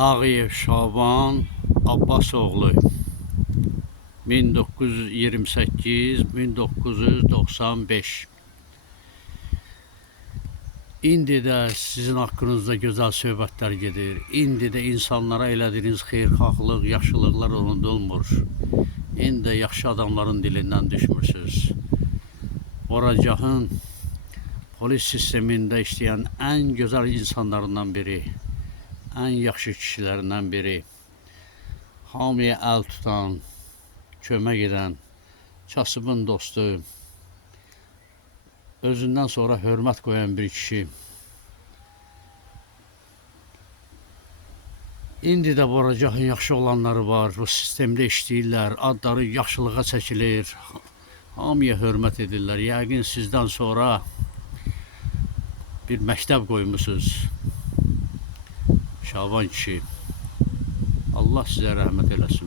Nağıyev Şaban Abbasoğlu 1928-1995. İndi də sizin haqqınızda gözəl söhbətlər gedir. İndi də insanlara elədiyiniz xeyirxahlıq, yaxşılıqlar unudulmur. İndi də yaxşı adamların dilindən düşmürsünüz. Boracağın polis sistemində işləyən ən gözəl insanlarından biri, ən yaxşı kişilərindən biri, hamıya əl tutan, kömək edən, kasıbın dostu, özündən sonra hörmət qoyan bir kişi. İndi də Boracağın yaxşı olanları var, bu sistemdə işləyirlər, adları yaxşılığa çəkilir, hamıya hörmət edirlər. Yəqin sizdən sonra bir məktəb qoymusunuz. Şaban kişi, Allah sizə rəhmət eləsin.